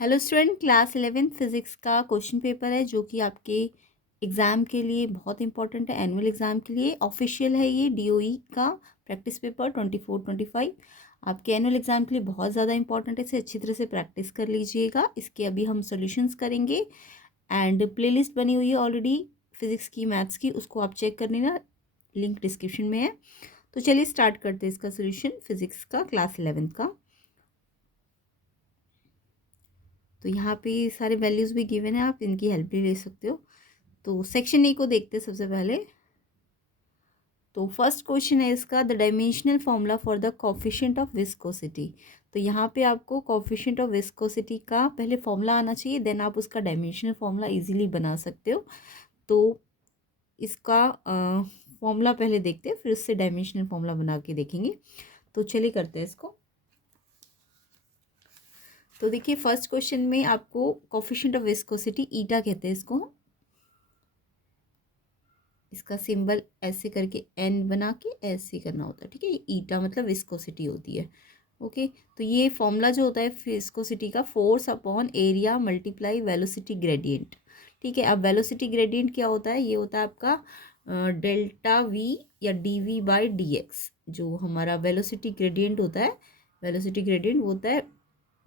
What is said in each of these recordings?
Hello student, class 11 physics का question paper है जो कि आपके एग्ज़ाम के लिए बहुत इंपॉर्टेंट है। एनुअल एग्ज़ाम के लिए ऑफिशियल है ये डीओई का प्रैक्टिस पेपर 24-25 आपके एनुअल एग्ज़ाम के लिए बहुत ज़्यादा इंपॉर्टेंट है। इसे अच्छी तरह से प्रैक्टिस कर लीजिएगा। इसके अभी हम सॉल्यूशंस करेंगे एंड प्लेलिस्ट बनी हुई है ऑलरेडी फिज़िक्स की, मैथ्स की, उसको आप चेक कर लेना, लिंक डिस्क्रिप्शन में है। तो चलिए स्टार्ट करते हैं इसका सोल्यूशन फिज़िक्स का क्लास 11 का। तो यहाँ पे सारे वैल्यूज़ भी गिवन है, आप इनकी हेल्प भी ले सकते हो। तो सेक्शन ए को देखते हैं सबसे पहले। तो फर्स्ट क्वेश्चन है इसका, the dimensional formula for the coefficient of viscosity. तो यहाँ पे आपको कोफिशिएंट ऑफ विस्कोसिटी का पहले फॉर्मूला आना चाहिए, देन आप उसका डायमेंशनल फॉर्मूला इजीली बना सकते हो। तो इसका फॉर्मूला पहले देखते हैं, फिर उससे डायमेंशनल फॉर्मूला बना के देखेंगे। तो चलिए करते हैं इसको। तो देखिए फर्स्ट क्वेश्चन में आपको कोफिशिएंट ऑफ विस्कोसिटी ईटा कहते हैं इसको। इसका सिंबल ऐसे करके एन बना के ऐसे करना होता है, ठीक है। ये ईटा मतलब विस्कोसिटी होती है। ओके, तो ये फॉर्मूला जो होता है विस्कोसिटी का, force upon area multiply velocity gradient. ठीक है, अब वेलोसिटी ग्रेडियंट क्या होता है? ये होता है आपका डेल्टा वी या d v by d x. जो हमारा वेलोसिटी ग्रेडियंट होता है, वेलोसिटी ग्रेडियंट वो होता है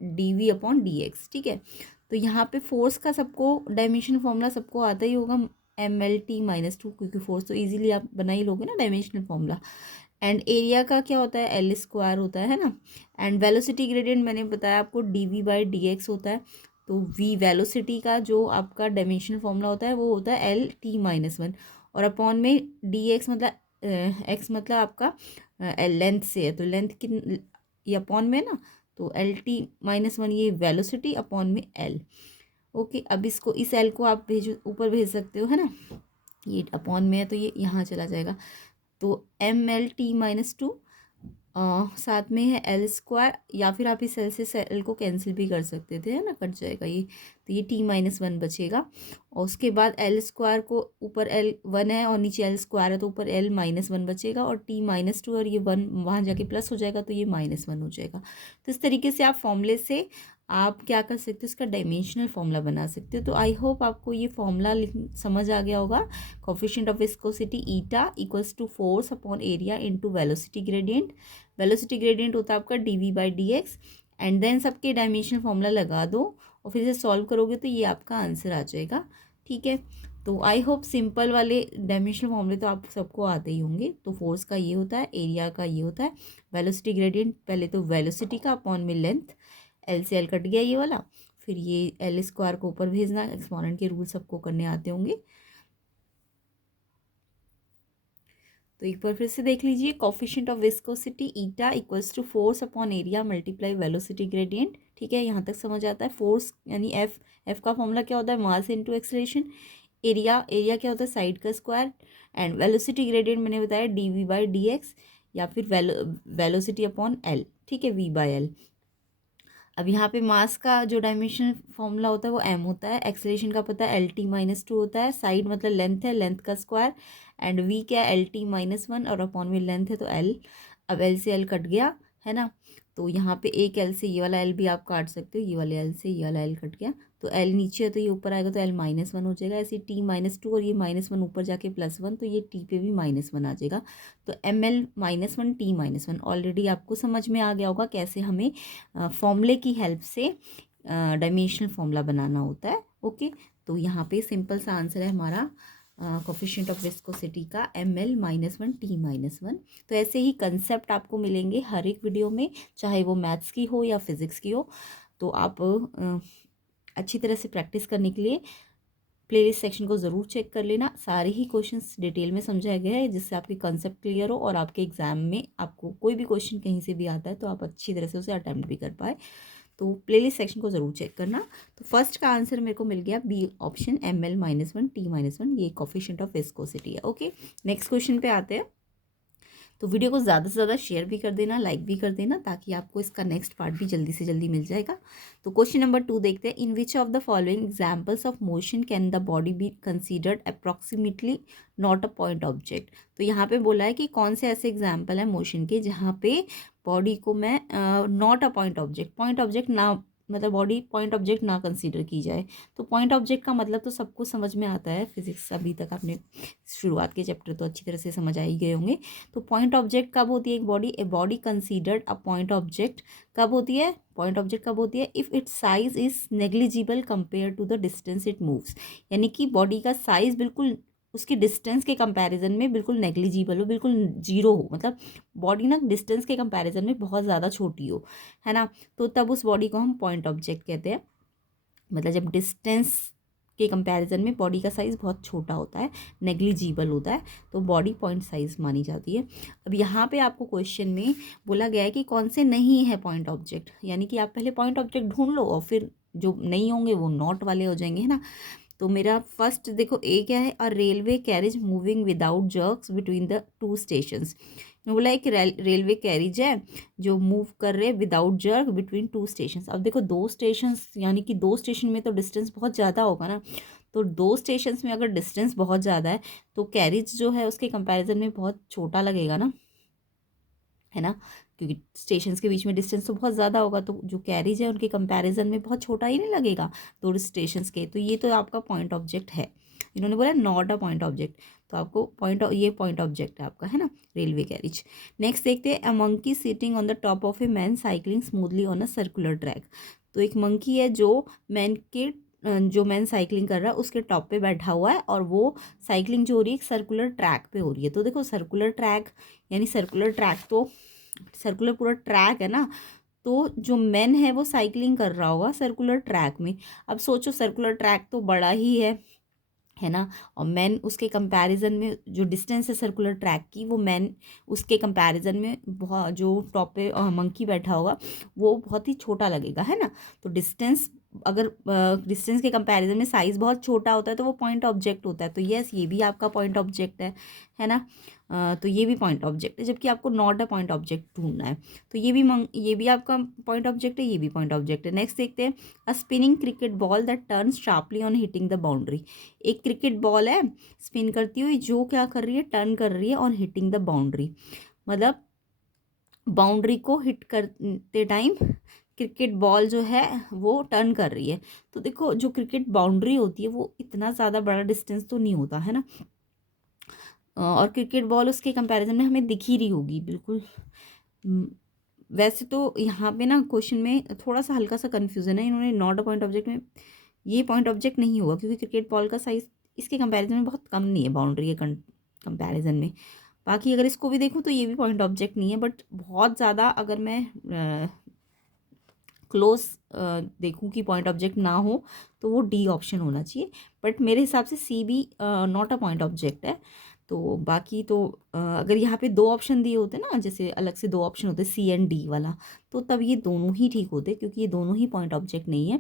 d v upon d x. ठीक है, तो यहाँ पे फोर्स का सबको डायमेंशन फॉर्मूला सबको आता ही होगा, MLT-2, क्योंकि फोर्स तो इजीली आप बना ही लोगे ना डायमेंशनल फॉर्मूला। एंड एरिया का क्या होता है? L स्क्वायर होता है ना। एंड वेलोसिटी ग्रेडियंट मैंने बताया आपको DV बाई डी एक्स होता है। तो V वेलोसिटी का जो आपका डायमेंशनल फॉर्मूला होता है वो होता है LT-1, और अपॉन में डी एक्स मतलब एक्स मतलब आपका लेंथ से है, तो लेंथ की ये अपॉन में ना, तो LT-1 ये वेलोसिटी अपॉन में L। ओके, अब इसको, इस एल को आप ऊपर भेज सकते हो, है ना। ये अपॉन में है तो ये यहाँ चला जाएगा। तो MLT-2 साथ में है L स्क्वायर, या फिर आप इस एल से एल को कैंसिल भी कर सकते थे, है ना, कट जाएगा ये। तो ये T-1 बचेगा, और उसके बाद L स्क्वायर को ऊपर L1 है और नीचे L स्क्वायर है, तो ऊपर L-1 बचेगा, और T-2 और ये 1 वहाँ जाके प्लस हो जाएगा, तो ये -1 हो जाएगा। तो इस तरीके से आप फॉर्मूले से आप क्या कर सकते हो, इसका डायमेंशनल फॉर्मूला बना सकते हो। तो आई होप आपको ये फॉर्मूला समझ आ गया होगा। Coefficient of viscosity eta equals to force upon area into velocity gradient. Velocity gradient होता है आपका d v by d x, and then सबके डायमेंशनल फॉर्मूला लगा दो और फिर से सॉल्व करोगे तो ये आपका आंसर आ जाएगा। ठीक है, तो आई होप सिंपल वाले डायमेंशनल फॉर्मूले तो आप सबको आते ही होंगे। तो फोर्स का ये होता है, एरिया का ये होता है, वेलोसिटी ग्रेडियंट पहले तो वेलोसिटी का अपॉन में लेंथ, एल से एल कट गया ये वाला, फिर ये एल स्क्वायर को ऊपर भेजना, एक्सपोनेंट के रूल सबको करने आते होंगे। तो एक बार फिर से देख लीजिए, coefficient of viscosity eta equals to force upon area multiply velocity gradient. ठीक है, यहाँ तक समझ आता है। फोर्स यानी एफ का फॉर्मूला क्या होता है? Mass into acceleration. एरिया क्या होता है? साइड का स्क्वायर। एंड वेलोसिटी ग्रेडियंट मैंने बताया d v by d x, या फिर वेलोसिटी अपॉन एल। ठीक है, वी बाई एल। अब यहाँ पे मास का जो डायमेंशनल फॉर्मूला होता है वो m होता है, एक्सेलरेशन का पता है LT-2 होता है, साइड मतलब लेंथ है, लेंथ का स्क्वायर, एंड v क्या है? LT-1, और अपॉन में लेंथ है तो l। अब l से l कट गया, है ना। तो यहाँ पे एक l से ये वाला l भी आप काट सकते हो, ये वाले l से ये वाला l कट गया, तो l नीचे है तो ये ऊपर आएगा, तो l-1 हो जाएगा। ऐसे T-2 और ये -1 ऊपर जाके +1, तो ये T पे भी -1 आ जाएगा। तो ML-1 T-1 ऑलरेडी आपको समझ में आ गया होगा कैसे हमें फॉर्मूले की हेल्प से डायमेंशनल फॉर्मूला बनाना होता है। ओके, तो यहाँ पे सिंपल सा आंसर है हमारा कोफिशिएंट ऑफ विस्कोसिटी का ML-1 T-1। तो ऐसे ही कंसेप्ट आपको मिलेंगे हर एक वीडियो में, चाहे वो मैथ्स की हो या फिज़िक्स की हो। तो आप अच्छी तरह से प्रैक्टिस करने के लिए प्लेलिस्ट सेक्शन को ज़रूर चेक कर लेना। सारे ही क्वेश्चंस डिटेल में समझाया गया है, जिससे आपके कंसेप्ट क्लियर हो और आपके एग्जाम में आपको कोई भी क्वेश्चन कहीं से भी आता है तो आप अच्छी तरह से उसे अटैम्प्ट भी कर पाए। तो प्लेलिस्ट सेक्शन को ज़रूर चेक करना। तो फर्स्ट का आंसर मेरे को मिल गया बी ऑप्शन, ML-1 T-1, ये कोफिशिएंट ऑफ विस्कोसिटी है। ओके, नेक्स्ट क्वेश्चन पे आते हैं। तो वीडियो को ज़्यादा से ज़्यादा शेयर भी कर देना, लाइक भी कर देना, ताकि आपको इसका नेक्स्ट पार्ट भी जल्दी से जल्दी मिल जाएगा। तो क्वेश्चन नंबर 2 देखते हैं। In which of the following examples of motion can the body be considered approximately not a point object. तो यहाँ पे बोला है कि कौन से ऐसे एग्जाम्पल हैं मोशन के जहाँ पे बॉडी को मैं नॉट अ पॉइंट ऑब्जेक्ट ना मतलब बॉडी पॉइंट ऑब्जेक्ट ना कंसीडर की जाए। तो पॉइंट ऑब्जेक्ट का मतलब तो सबको समझ में आता है, फिजिक्स अभी तक आपने शुरुआत के चैप्टर तो अच्छी तरह से समझ आ ही गए होंगे। तो पॉइंट ऑब्जेक्ट कब होती है एक body, a body considered a point object कब होती है, पॉइंट ऑब्जेक्ट कब होती है, if its size is negligible compare to the distance it moves. यानी कि बॉडी का साइज बिल्कुल उसकी डिस्टेंस के कंपैरिजन में बिल्कुल नेग्लिजिबल हो, बिल्कुल जीरो हो, मतलब बॉडी ना डिस्टेंस के कंपैरिजन में बहुत ज़्यादा छोटी हो, है ना। तो तब उस बॉडी को हम पॉइंट ऑब्जेक्ट कहते हैं। मतलब जब डिस्टेंस के कंपैरिजन में बॉडी का साइज़ बहुत छोटा होता है, नेग्लिजिबल होता है, तो बॉडी पॉइंट साइज़ मानी जाती है। अब यहाँ पे आपको क्वेश्चन में बोला गया है कि कौन से नहीं है पॉइंट ऑब्जेक्ट, यानी कि आप पहले पॉइंट ऑब्जेक्ट ढूंढ लो और फिर जो नहीं होंगे वो नॉट वाले हो जाएंगे, है ना। तो मेरा फर्स्ट देखो ए क्या है, a railway carriage moving without jerks between the two stations. बोला एक रेलवे कैरिज है जो मूव कर रहे हैं without jerk between two stations. अब देखो दो स्टेशंस, यानी कि दो स्टेशन में तो डिस्टेंस बहुत ज़्यादा होगा ना। तो दो स्टेशंस में अगर डिस्टेंस बहुत ज़्यादा है तो कैरिज जो है उसके कंपैरिजन में बहुत छोटा लगेगा ना, है ना, क्योंकि स्टेशंस के बीच में डिस्टेंस तो बहुत ज़्यादा होगा, तो जो कैरिज है उनके कंपैरिजन में बहुत छोटा ही नहीं लगेगा दो स्टेशंस के। तो ये तो आपका पॉइंट ऑब्जेक्ट है। इन्होंने बोला नॉट अ पॉइंट ऑब्जेक्ट, तो आपको ये पॉइंट ऑब्जेक्ट है आपका, है ना, रेलवे कैरिज। नेक्स्ट देखते हैं, a monkey sitting on the top of a man cycling smoothly on a circular track. तो एक मंकी है जो मैन साइकिलिंग कर रहा है उसके टॉप पे बैठा हुआ है और वो साइकिलिंग जो हो रही है एक सर्कुलर ट्रैक पे हो रही है। तो देखो सर्कुलर ट्रैक, यानी सर्कुलर ट्रैक तो सर्कुलर पूरा ट्रैक है ना, तो जो मैन है वो साइकिलिंग कर रहा होगा सर्कुलर ट्रैक में। अब सोचो सर्कुलर ट्रैक तो बड़ा ही है ना, और मैन उसके कंपैरिजन में जो डिस्टेंस है सर्कुलर ट्रैक की, वो मैन उसके कंपैरिजन में बहुत, जो टॉप पे मंकी बैठा होगा वो बहुत ही छोटा लगेगा, है ना। तो डिस्टेंस, अगर डिस्टेंस के कंपैरिजन में साइज़ बहुत छोटा होता है तो वो पॉइंट ऑब्जेक्ट होता है। तो यस, ये भी आपका पॉइंट ऑब्जेक्ट है ना। तो ये भी पॉइंट ऑब्जेक्ट है, जबकि आपको नॉट अ पॉइंट ऑब्जेक्ट ढूंढना है। तो ये भी आपका पॉइंट ऑब्जेक्ट है, ये भी पॉइंट ऑब्जेक्ट है। नेक्स्ट देखते हैं, a spinning cricket ball that turns sharply on hitting the boundary. एक क्रिकेट बॉल है स्पिन करती हुई जो क्या कर रही है, टर्न कर रही है ऑन हिटिंग द बाउंड्री। मतलब बाउंड्री को हिट करते टाइम क्रिकेट बॉल जो है वो टर्न कर रही है। तो देखो जो क्रिकेट बाउंड्री होती है वो इतना ज़्यादा बड़ा डिस्टेंस तो नहीं होता, है ना। और क्रिकेट बॉल उसके कंपैरिजन में हमें दिख ही रही होगी बिल्कुल। वैसे तो यहाँ पे ना क्वेश्चन में थोड़ा सा हल्का सा कन्फ्यूज़न है, इन्होंने नॉट अ पॉइंट ऑब्जेक्ट में ये पॉइंट ऑब्जेक्ट नहीं होगा क्योंकि क्रिकेट बॉल का साइज़ इसके कंपैरिजन में बहुत कम नहीं है बाउंड्री के कंपैरिजन में। बाकी अगर इसको भी देखूँ तो ये भी पॉइंट ऑब्जेक्ट नहीं है, बट बहुत ज़्यादा अगर मैं क्लोज देखूँ कि पॉइंट ऑब्जेक्ट ना हो तो वो डी ऑप्शन होना चाहिए। बट मेरे हिसाब से सी भी नॉट अ पॉइंट ऑब्जेक्ट है। तो बाकी तो अगर यहाँ पे दो ऑप्शन दिए होते ना, जैसे अलग से दो ऑप्शन होते सी एंड डी वाला, तो तब ये दोनों ही ठीक होते क्योंकि ये दोनों ही पॉइंट ऑब्जेक्ट नहीं है।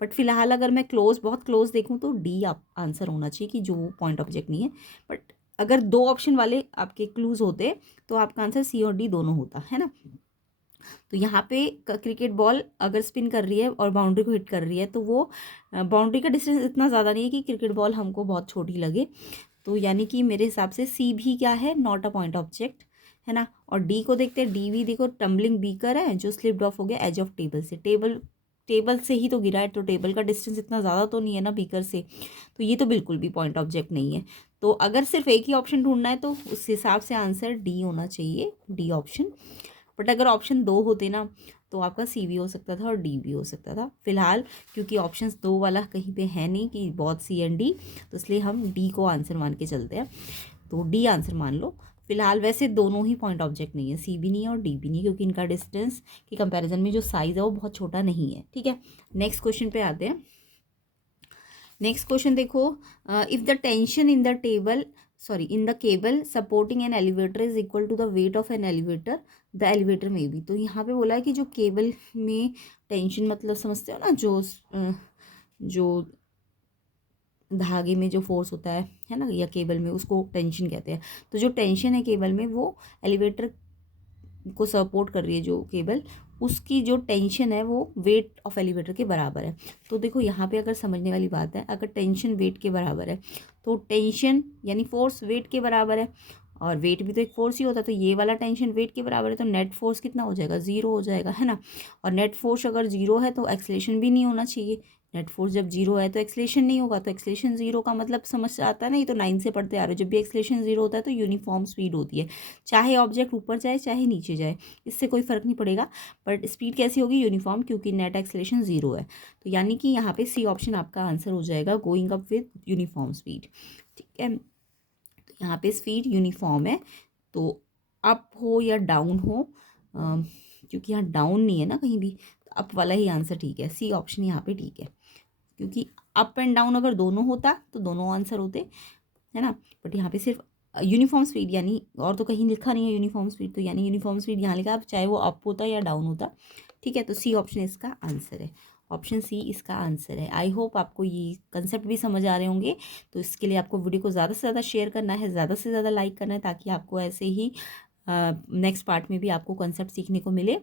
बट फिलहाल अगर मैं बहुत क्लोज देखूँ तो डी आंसर होना चाहिए कि जो पॉइंट ऑब्जेक्ट नहीं है। बट अगर दो ऑप्शन वाले आपके क्लूज होते तो आपका आंसर सी और डी दोनों होता, है ना। तो यहाँ पे क्रिकेट बॉल अगर स्पिन कर रही है और बाउंड्री को हिट कर रही है तो वो बाउंड्री का डिस्टेंस इतना ज़्यादा नहीं है कि क्रिकेट बॉल हमको बहुत छोटी लगे। तो यानी कि मेरे हिसाब से सी भी क्या है, नॉट अ पॉइंट ऑब्जेक्ट, है ना। और डी को देखते हैं, डी भी देखो टम्बलिंग बीकर है जो स्लिप्ड ऑफ हो गया एज ऑफ टेबल से। टेबल से ही तो गिरा है, तो टेबल का डिस्टेंस इतना ज़्यादा तो नहीं है ना बीकर से, तो ये तो बिल्कुल भी पॉइंट ऑब्जेक्ट नहीं है। तो अगर सिर्फ एक ही ऑप्शन ढूंढना है तो उस हिसाब से आंसर डी होना चाहिए, डी ऑप्शन। बट अगर ऑप्शन दो होते ना तो आपका सी भी हो सकता था और डी भी हो सकता था। फिलहाल क्योंकि ऑप्शंस दो वाला कहीं पे है नहीं कि बहुत सी एंड डी, तो इसलिए हम डी को आंसर मान के चलते हैं। तो डी आंसर मान लो फिलहाल। वैसे दोनों ही पॉइंट ऑब्जेक्ट नहीं है, सी भी नहीं है और डी भी नहीं, क्योंकि इनका डिस्टेंस के कंपैरिजन में जो साइज़ है वो बहुत छोटा नहीं है, ठीक है। नेक्स्ट क्वेश्चन पे आते हैं। नेक्स्ट क्वेश्चन देखो, if the tension in the cable supporting an elevator is equal to the weight of an elevator, the elevator में भी। तो यहाँ पे बोला है कि जो केबल में टेंशन, मतलब समझते हो ना, जो धागे में जो फोर्स होता है ना, या केबल में, उसको टेंशन कहते हैं। तो जो टेंशन है केबल में वो एलिवेटर को सपोर्ट कर रही है जो केबल, उसकी जो टेंशन है वो वेट ऑफ एलिवेटर के बराबर है। तो देखो यहाँ पे अगर समझने वाली बात है, अगर टेंशन वेट के बराबर है तो टेंशन यानी फोर्स वेट के बराबर है, और वेट भी तो एक फोर्स ही होता है, तो ये वाला टेंशन वेट के बराबर है, तो नेट फोर्स कितना हो जाएगा, ज़ीरो हो जाएगा, है ना। और नेट फोर्स अगर ज़ीरो है तो एक्सलेशन भी नहीं होना चाहिए। नेट फोर्स जब जीरो है तो एक्सलेशन नहीं होगा, तो एक्सलेशन जीरो का मतलब समझ आता है ना, ये तो 9 से पढ़ते आ रहे हो। जब भी एक्सलेशन जीरो होता है तो यूनिफॉर्म स्पीड होती है, चाहे ऑब्जेक्ट ऊपर जाए चाहे नीचे जाए, इससे कोई फ़र्क नहीं पड़ेगा, बट स्पीड कैसी होगी, यूनिफॉर्म, क्योंकि नेट एक्सलेशन जीरो है। तो यानी कि यहाँ पे सी ऑप्शन आपका आंसर हो जाएगा, going up with uniform speed. ठीक है, तो यहाँ पे स्पीड यूनिफॉर्म है, तो अप हो या डाउन हो, क्योंकि यहाँ डाउन नहीं है ना कहीं भी, तो अप वाला ही आंसर ठीक है, सी ऑप्शन यहाँ पे ठीक है, क्योंकि अप एंड डाउन अगर दोनों होता तो दोनों आंसर होते, है ना। बट यहाँ पे सिर्फ यूनिफॉर्म स्पीड, यानी और तो कहीं लिखा नहीं है यूनिफॉर्म स्पीड, तो यानी यूनिफॉर्म स्पीड यहाँ लिखा, चाहे वो अप होता या डाउन होता। ठीक है, तो सी ऑप्शन इसका आंसर है, ऑप्शन सी इसका आंसर है। आई होप आपको ये कंसेप्ट भी समझ आ रहे होंगे। तो इसके लिए आपको वीडियो को ज़्यादा से ज़्यादा शेयर करना है, ज़्यादा से ज़्यादा लाइक करना है, ताकि आपको ऐसे ही नेक्स्ट पार्ट में भी आपको कंसेप्ट सीखने को मिले।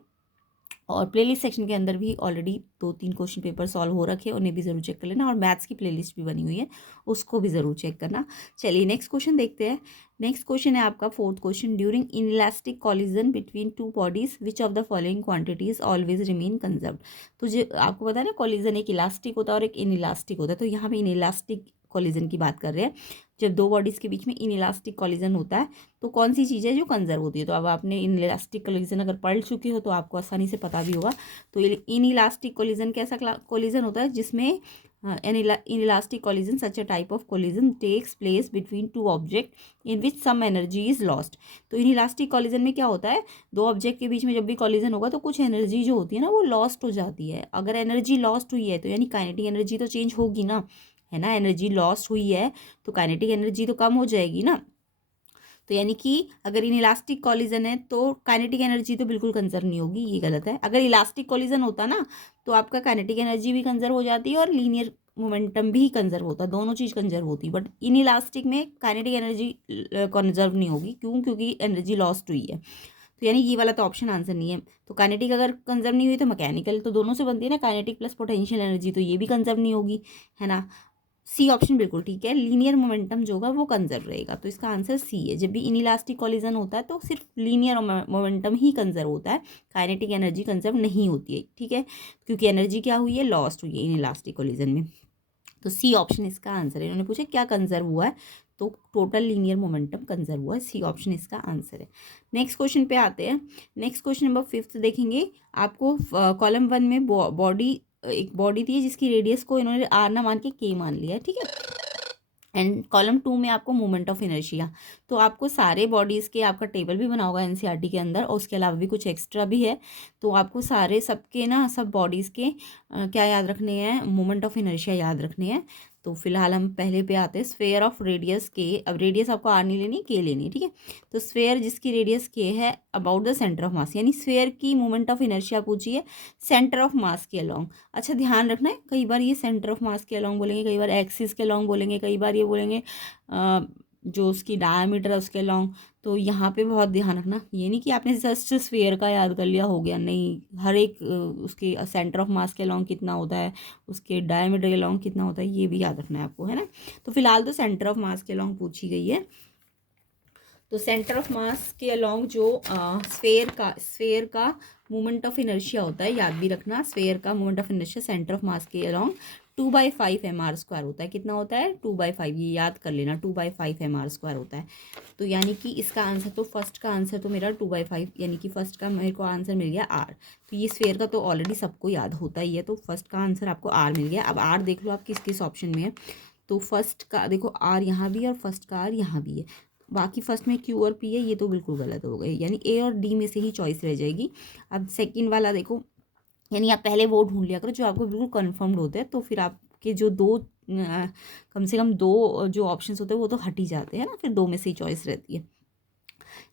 और प्लेलिस्ट सेक्शन के अंदर भी ऑलरेडी 2-3 क्वेश्चन पेपर सॉल्व हो रखे हैं, उन्हें भी ज़रूर चेक कर लेना, और मैथ्स की प्लेलिस्ट भी बनी हुई है, उसको भी ज़रूर चेक करना। चलिए नेक्स्ट क्वेश्चन देखते हैं। नेक्स्ट क्वेश्चन है आपका 4th question, during inelastic collision between two bodies which of the following quantities always remain conserved. तो जो आपको पता है ना, कॉलिजन एक इलास्टिक होता है और एक इनइलास्टिक होता है, तो यहाँ पे इनइलास्टिक कॉलिजन की बात कर रहे हैं। जब दो बॉडीज़ के बीच में इनइलास्टिक कॉलिजन होता है तो कौन सी चीज़ है जो कंजर्व होती है। तो अब आपने इनइलास्टिक कोलिजन अगर पढ़ चुके हो तो आपको आसानी से पता भी होगा। तो इनइलास्टिक कोलिजन कैसा कोलिजन होता है, जिसमें inelastic collision such a type of collision takes place between two object in which some energy is lost. तो इनइलास्टिक कोलिजन में क्या होता है, दो ऑब्जेक्ट के बीच में जब भी कोलिजन होगा तो कुछ एनर्जी जो होती है ना वो लॉस्ट हो जाती है। अगर एनर्जी लॉस्ट हुई है तो यानी काइनेटिक एनर्जी तो चेंज होगी ना, है ना। एनर्जी लॉस्ट हुई है तो काइनेटिक एनर्जी तो कम हो जाएगी ना। तो यानी कि अगर इन इलास्टिक कॉलिजन है तो काइनेटिक एनर्जी तो बिल्कुल कंजर्व नहीं होगी, ये गलत है। अगर इलास्टिक कॉलिजन होता ना तो आपका काइनेटिक एनर्जी भी कंजर्व हो जाती है और लीनियर मोमेंटम भी कंजर्व होता, दोनों चीज़ कंजर्व होती। बट इन इलास्टिक में काइनेटिक एनर्जी कंजर्व नहीं होगी, क्यों, क्योंकि एनर्जी लॉस्ट हुई है। तो यानी ये वाला तो ऑप्शन आंसर नहीं है। तो काइनेटिक अगर कंजर्व नहीं हुई तो मैकेनिकल तो दोनों से बनती है ना, काइनेटिक प्लस पोटेंशियल एनर्जी, तो ये भी कंजर्व नहीं होगी, है ना। सी ऑप्शन बिल्कुल ठीक है, लीनियर मोमेंटम जो होगा वो कंजर्व रहेगा, तो इसका आंसर सी है। जब भी इनइलास्टिक कॉलिजन होता है तो सिर्फ लीनियर मोमेंटम ही कंजर्व होता है, काइनेटिक एनर्जी कंजर्व नहीं होती है, ठीक है, क्योंकि एनर्जी क्या हुई है, लॉस्ट हुई है इनइलास्टिक कॉलिजन में। तो सी ऑप्शन इसका आंसर है। इन्होंने पूछा क्या कंजर्व हुआ है, तो टोटल लीनियर मोमेंटम कंजर्व हुआ है, सी ऑप्शन इसका आंसर है। नेक्स्ट क्वेश्चन पे आते हैं। नेक्स्ट क्वेश्चन नंबर 5 देखेंगे। आपको कॉलम 1 में बॉडी, एक बॉडी थी जिसकी रेडियस को इन्होंने आर ना मान के के मान लिया है, ठीक है। एंड कॉलम 2 में आपको मोमेंट ऑफ इनर्शिया, तो आपको सारे बॉडीज़ के आपका टेबल भी बना होगा एनसीईआरटी के अंदर, और उसके अलावा भी कुछ एक्स्ट्रा भी है। तो आपको सारे सबके ना, सब बॉडीज़ के क्या याद रखने हैं, मोमेंट ऑफ इनर्शिया याद रखने हैं। तो फिलहाल हम पहले पे आते हैं, स्फेयर ऑफ रेडियस के। अब रेडियस आपको आर नहीं लेनी, के लेनी, ठीक है। तो स्फेयर जिसकी रेडियस के है about the centre of mass, यानी स्फेयर की मोमेंट ऑफ इनर्शिया पूछी है सेंटर ऑफ मास के अलोंग। अच्छा ध्यान रखना है, कई बार ये सेंटर ऑफ मास के अलोंग बोलेंगे, कई बार एक्सिस के अलोंग बोलेंगे, कई बार ये बोलेंगे जो उसकी डायमीटर है उसके अलोंग। तो यहाँ पे बहुत ध्यान रखना, ये नहीं कि आपने जस्ट स्फेयर का याद कर लिया हो गया, नहीं, हर एक उसके सेंटर ऑफ मास के अलोंग कितना होता है, उसके डायमीटर के अलोंग कितना होता है, ये भी याद रखना है आपको, है ना। तो फिलहाल तो सेंटर ऑफ मास के अलोंग पूछी गई है। तो सेंटर ऑफ मास के अलोंग जो स्फेयर का मोमेंट ऑफ इनर्शिया होता है, याद भी रखना, स्फेयर का moment of inertia centre of mass के अलोंग 2/5 mr² होता है। कितना होता है, 2/5, ये याद कर लेना, 2/5 mr² होता है। तो यानी कि इसका आंसर, तो फर्स्ट का आंसर तो मेरा 2/5, यानी कि फर्स्ट का मेरे को आंसर मिल गया आर। तो ये स्फेयर का तो ऑलरेडी सबको याद होता ही है, तो फर्स्ट का आंसर आपको आर मिल गया। अब आर देख लो आप किस किस ऑप्शन में है। तो फर्स्ट का देखो आर यहाँ भी है और फर्स्ट का आर यहाँ भी है। बाकी फर्स्ट में क्यू और पी है, ये तो बिल्कुल गलत हो गए, यानी ए और डी में से ही चॉइस रह जाएगी। अब सेकंड वाला देखो, यानी आप पहले वो ढूंढ लिया करो जो आपको बिल्कुल कन्फर्म्ड होते हैं, तो फिर आपके जो दो कम से कम दो जो ऑप्शंस होते हैं वो तो हट ही जाते हैं ना, फिर दो में से ही चॉइस रहती है।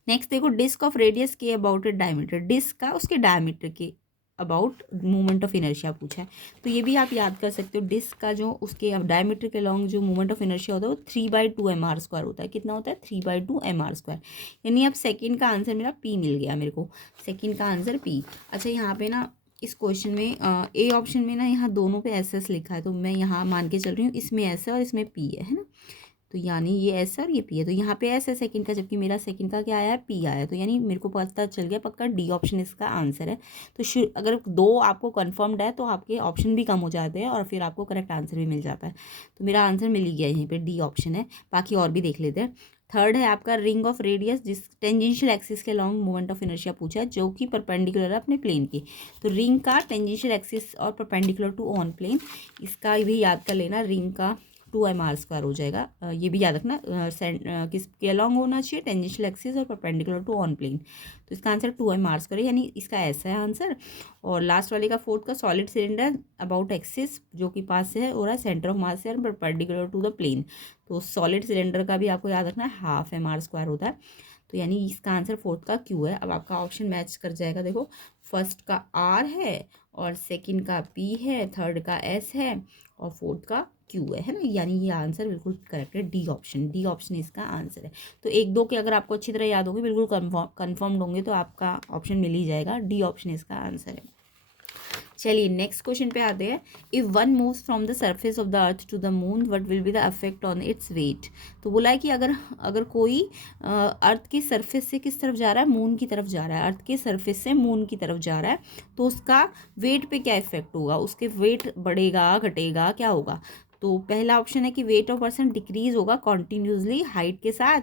नेक्स्ट देखो, डिस्क ऑफ रेडियस के अबाउट ए डायमीटर, डिस्क का उसके डायमीटर के अबाउट मोमेंट ऑफ इनर्शिया पूछा है। तो ये भी आप याद कर सकते हो, डिस्क का जो उसके डायमीटर के लॉन्ग जो मोमेंट ऑफ इनर्शिया होता है वो 3/2 mr² होता है। कितना होता है, 3/2 mr²। यानी अब सेकंड का आंसर मेरा पी मिल गया मेरे को, सेकंड का आंसर पी। अच्छा यहाँ पे ना इस क्वेश्चन में ए ऑप्शन में ना यहाँ दोनों पे एस एस लिखा है, तो मैं यहाँ मान के चल रही हूँ इसमें एस है और इसमें पी है ना। तो यानी ये एस है और ये पी है, तो यहाँ पे एस है सेकंड का, जबकि मेरा सेकंड का क्या आया है, पी आया है। तो यानी मेरे को पता चल गया पक्का डी ऑप्शन इसका आंसर है। तो अगर दो आपको कन्फर्म्ड है तो आपके ऑप्शन भी कम हो जाते हैं और फिर आपको करेक्ट आंसर भी मिल जाता है। तो मेरा आंसर मिल ही गया, यहीं पे डी ऑप्शन है। बाकी और भी देख लेते हैं। थर्ड है आपका रिंग ऑफ रेडियस जिस टेंजेंशियल एक्सिस के लॉन्ग मोमेंट ऑफ इनर्शिया पूछा है, जो कि परपेंडिकुलर है अपने प्लेन की। तो रिंग का टेंजेंशियल एक्सिस और परपेंडिकुलर टू ऑन प्लेन, इसका भी याद कर लेना। रिंग का 2mr² हो जाएगा। ये भी याद रखना, किसके अलॉन्ग होना चाहिए, टेंजेंशियल एक्सिस और परपेंडिकुलर टू ऑन प्लेन। तो इसका आंसर 2mr² है, यानी इसका ऐसा है आंसर। और लास्ट वाले का फोर्थ का सॉलिड सिलेंडर अबाउट एक्सिस, जो कि पास से है हो रहा है सेंटर ऑफ मास से और परपेंडिकुलर टू द प्लेन। तो सॉलिड सिलेंडर का भी आपको याद रखना है 12mr² होता है। तो यानी इसका आंसर फोर्थ का क्यू है। अब आपका ऑप्शन मैच कर जाएगा। देखो, फर्स्ट का आर है और सेकंड का पी है, थर्ड का एस है और फोर्थ का क्यू है ना। यानी ये आंसर बिल्कुल करेक्ट है, डी ऑप्शन। डी ऑप्शन इसका आंसर है। तो एक दो के अगर आपको अच्छी तरह याद होंगे, बिल्कुल कन्फर्म्ड होंगे, तो आपका ऑप्शन मिल ही जाएगा। डी ऑप्शन इसका आंसर है। चलिए नेक्स्ट क्वेश्चन पे आते हैं। If one moves from the surface of the earth to the moon, what will be the effect on its weight. तो बोला है कि अगर कोई अर्थ की सरफेस से किस तरफ जा रहा है, मून की तरफ जा रहा है, अर्थ के सरफेस से मून की तरफ जा रहा है, तो उसका वेट पे क्या इफेक्ट होगा, उसके वेट बढ़ेगा घटेगा क्या होगा। तो पहला ऑप्शन है कि वेट ऑफ पर्सन डिक्रीज होगा कॉन्टिन्यूसली हाइट के साथ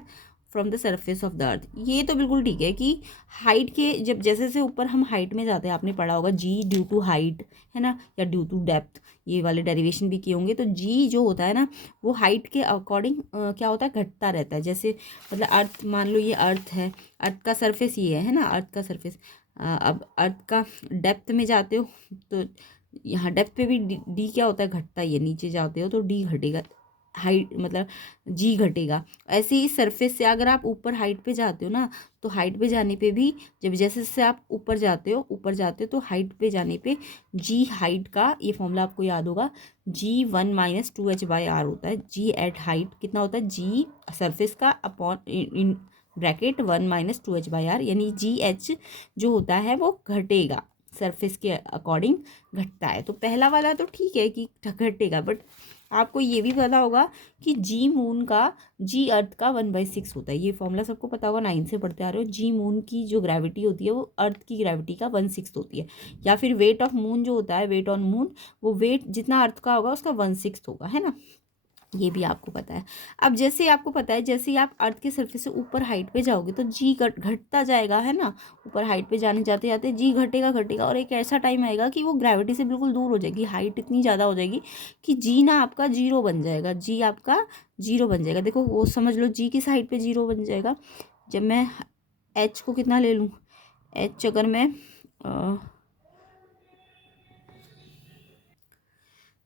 from the surface of the अर्थ। ये तो बिल्कुल ठीक है कि हाइट के जब जैसे जैसे ऊपर हम हाइट में जाते हैं, आपने पढ़ा होगा जी ड्यू टू हाइट, है ना, या ड्यू टू डेप्थ, ये वाले डेरिवेशन भी किए होंगे। तो जी जो होता है ना, वो हाइट के अकॉर्डिंग क्या होता है, घटता रहता है। जैसे मतलब अर्थ, मान लो ये अर्थ है, अर्थ का सरफेस ये है ना, अर्थ का सरफेस। अब अर्थ का डेप्थ में जाते हो तो यहाँ डेप्थ पे भी डी क्या होता है, घटता ही है। नीचे जाते हो तो डी घटेगा, हाइट मतलब जी घटेगा। ऐसे ही सरफेस से अगर आप ऊपर हाइट पे जाते हो ना, तो हाइट पे जाने पे भी जब जैसे जैसे आप ऊपर जाते हो तो हाइट पे जाने पे जी हाइट का ये फॉर्मूला आपको याद होगा, G1 - 2h/r होता है। जी एट हाइट कितना होता है, जी सरफेस का अपॉन इन ब्रैकेट 1 - 2h/r, यानी GH जो होता है वो घटेगा, सरफेस के अकॉर्डिंग घटता है। तो पहला वाला तो ठीक है कि घटेगा, बट आपको ये भी पता होगा कि जी मून का जी अर्थ का 1/6 होता है। ये फॉर्मूला सबको पता होगा, 9 से पढ़ते आ रहे हो। जी मून की जो ग्रेविटी होती है वो अर्थ की ग्रेविटी का 1/6 होती है। या फिर वेट ऑफ मून जो होता है, वेट ऑन मून, वो वेट जितना अर्थ का होगा उसका 1/6 होगा, है ना। ये भी आपको पता है। अब जैसे आपको पता है, जैसे ही आप अर्थ के सरफेस से ऊपर हाइट पे जाओगे तो जी घटता जाएगा, है ना। ऊपर हाइट पे जाने जाते जाते जी घटेगा घटेगा, और एक ऐसा टाइम आएगा कि वो ग्रेविटी से बिल्कुल दूर हो जाएगी, हाइट इतनी ज़्यादा हो जाएगी कि जी ना आपका जीरो बन जाएगा, जी आपका जीरो बन जाएगा। देखो वो समझ लो, जी किस हाइट पे जीरो बन जाएगा, जब मैं एच को कितना ले लूँ, एच अगर मैं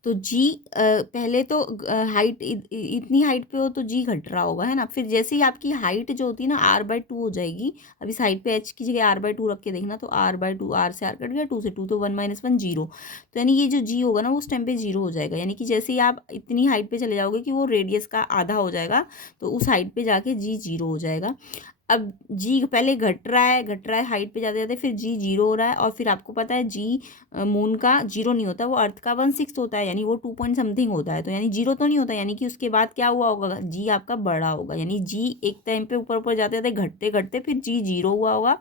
तो जी पहले तो हाइट इतनी हाइट पे हो तो जी घट रहा होगा, है ना। फिर जैसे ही आपकी हाइट जो होती है ना r/2 हो जाएगी। अब इस हाइट पे h की जगह r/2 रख के देखना, तो r/2, r से r कट गया, 2 से 2 तो 1 - 1 0। तो यानी ये जो जी होगा ना वो उस टाइम पे जीरो हो जाएगा। यानी कि जैसे ही आप इतनी हाइट पे चले जाओगे कि वो रेडियस का आधा हो जाएगा, तो उस हाइट पे जाके जी जीरो हो जाएगा। अब जी पहले घट रहा है हाइट पे जाते जाते, फिर जी जीरो हो रहा है। और फिर आपको पता है जी मून का जीरो नहीं होता, वो अर्थ का 1/6 होता है, यानी वो 2 पॉइंट समथिंग होता है। तो यानी जीरो तो नहीं होता, यानी कि उसके बाद क्या हुआ होगा, जी आपका बड़ा होगा। यानी जी एक टाइम पे ऊपर ऊपर जाते जाते घटते घटते फिर जी जीरो हुआ होगा,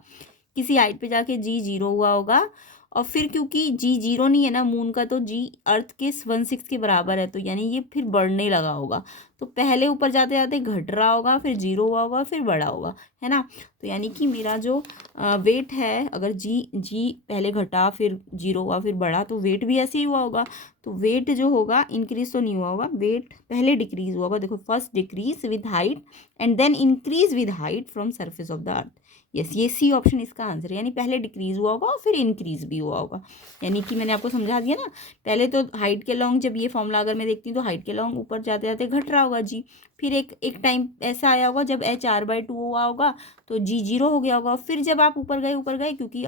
किसी हाइट पे जाके जी जीरो हुआ होगा। और फिर क्योंकि जी जीरो नहीं है ना मून का, तो जी अर्थ के 1/6 के बराबर है, तो यानी ये फिर बढ़ने लगा होगा। तो पहले ऊपर जाते जाते घट रहा होगा, फिर जीरो हुआ होगा, फिर बढ़ा होगा, है ना। तो यानी कि मेरा जो वेट है, अगर जी पहले घटा फिर जीरो हुआ फिर बढ़ा, तो वेट भी ऐसे ही हुआ होगा। तो वेट जो होगा इंक्रीज तो नहीं हुआ होगा, वेट पहले डिक्रीज हुआ होगा। देखो, first decrease with height and then increase with height from surface of the earth. Yes, ये सी ऑप्शन इसका आंसर है। यानी पहले डिक्रीज हुआ होगा और फिर इंक्रीज भी हुआ होगा। यानी कि मैंने आपको समझा दिया ना, पहले तो हाइट के लॉन्ग, जब ये फॉर्मूला अगर मैं देखती हूँ तो हाइट के लॉन्ग ऊपर जाते जाते घट रहा होगा जी। फिर एक टाइम ऐसा आया होगा जब h r/2 हुआ होगा, तो जी जीरो हो गया होगा। फिर जब आप ऊपर गए क्योंकि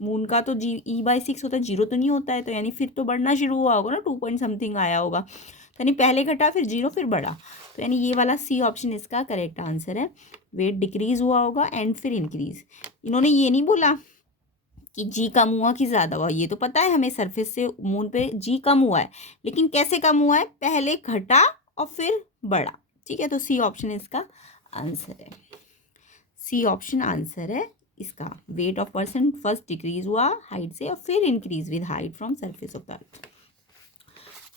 मून का तो जी E/6 होता है, जीरो तो नहीं होता है, तो यानी फिर तो बढ़ना शुरू हुआ होगा ना, 2 पॉइंट समथिंग आया होगा। तो यानी पहले घटा फिर जीरो फिर बढ़ा। तो यानी ये वाला सी ऑप्शन इसका करेक्ट आंसर है। वेट डिक्रीज हुआ होगा एंड फिर इंक्रीज। इन्होंने ये नहीं बोला कि जी कम हुआ कि ज़्यादा हुआ, ये तो पता है हमें सरफेस से मून पे जी कम हुआ है, लेकिन कैसे कम हुआ है, पहले घटा और फिर बढ़ा। ठीक है, तो सी ऑप्शन इसका आंसर है, सी ऑप्शन आंसर है इसका। Weight of person first decrease हुआ हाइट से और फिर increase with height from surface of the अर्थ।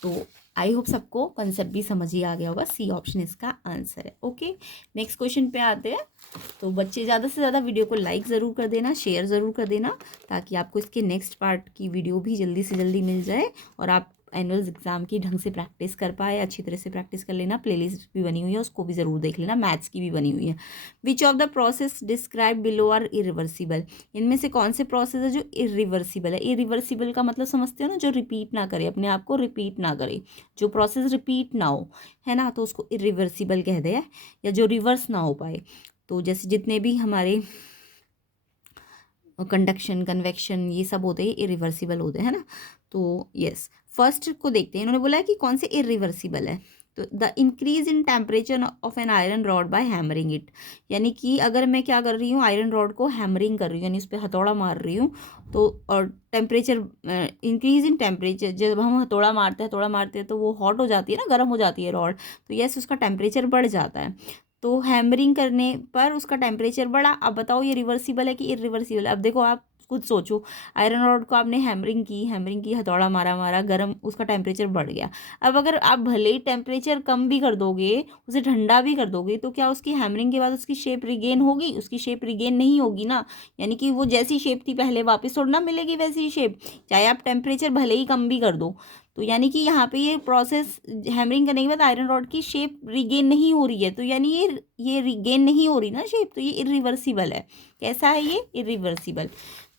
तो आई होप सबको कंसेप्ट भी समझ ही आ गया होगा, सी ऑप्शन इसका आंसर है। ओके, नेक्स्ट क्वेश्चन पे आते हैं। तो बच्चे ज़्यादा से ज़्यादा वीडियो को लाइक ज़रूर कर देना, शेयर ज़रूर कर देना, ताकि आपको इसके नेक्स्ट पार्ट की वीडियो भी जल्दी से जल्दी मिल जाए और आप एनुअल एग्जाम की ढंग से प्रैक्टिस कर पाए। अच्छी तरह से प्रैक्टिस कर लेना, प्लेलिस्ट भी बनी हुई है उसको भी ज़रूर देख लेना, मैथ्स की भी बनी हुई है। Which of the process describe below are irreversible, इनमें से कौन से प्रोसेस है जो इरिवर्सिबल है। इरिवर्सिबल का मतलब समझते हो ना, जो रिपीट ना करे, अपने आप को रिपीट ना करे, जो प्रोसेस रिपीट ना हो, है ना, तो उसको इरिवर्सिबल कहते हैं, या जो रिवर्स ना हो पाए। तो जैसे जितने भी हमारे कंडक्शन, कन्वेक्शन, ये सब होते हैं इरिवर्सिबल होते हैं ना। तो यस, फर्स्ट को देखते हैं, इन्होंने बोला है कि कौन से इरिवर्सिबल है। तो the increase in temperature of an iron rod by hammering it, यानी कि अगर मैं क्या कर रही हूँ, आयरन रॉड को हैमरिंग कर रही हूँ, यानी उस पर हथौड़ा मार रही हूँ, तो और टेम्परेचर इंक्रीज इन टेम्परेचर, जब हम हथौड़ा मारते हैं तो वो हॉट हो जाती है ना, गर्म हो जाती है रॉड, तो यस उसका टेम्परेचर बढ़ जाता है। तो हैमरिंग करने पर उसका टेम्परेचर बढ़ा। अब बताओ ये रिवर्सिबल है कि इरिवर्सिबल है। अब देखो आप खुद सोचो, आयरन रॉड को आपने हैमरिंग की, हथौड़ा मारा मारा, गर्म, उसका टेम्परेचर बढ़ गया। अब अगर आप भले ही टेम्परेचर कम भी कर दोगे, उसे ठंडा भी कर दोगे, तो क्या उसकी हैमरिंग के बाद उसकी शेप रिगेन होगी? उसकी शेप रिगेन नहीं होगी ना। यानी कि वो जैसी शेप थी पहले वापस थोड़ा ना मिलेगी वैसी ही शेप, चाहे आप टेम्परेचर भले ही कम भी कर दो। तो यानी कि यहाँ पे ये प्रोसेस हैमरिंग करने के बाद आयरन रॉड की शेप रिगेन नहीं हो रही है, तो यानी ये रिगेन नहीं हो रही ना शेप, तो ये इरिवर्सिबल है। कैसा है ये? इरिवर्सिबल।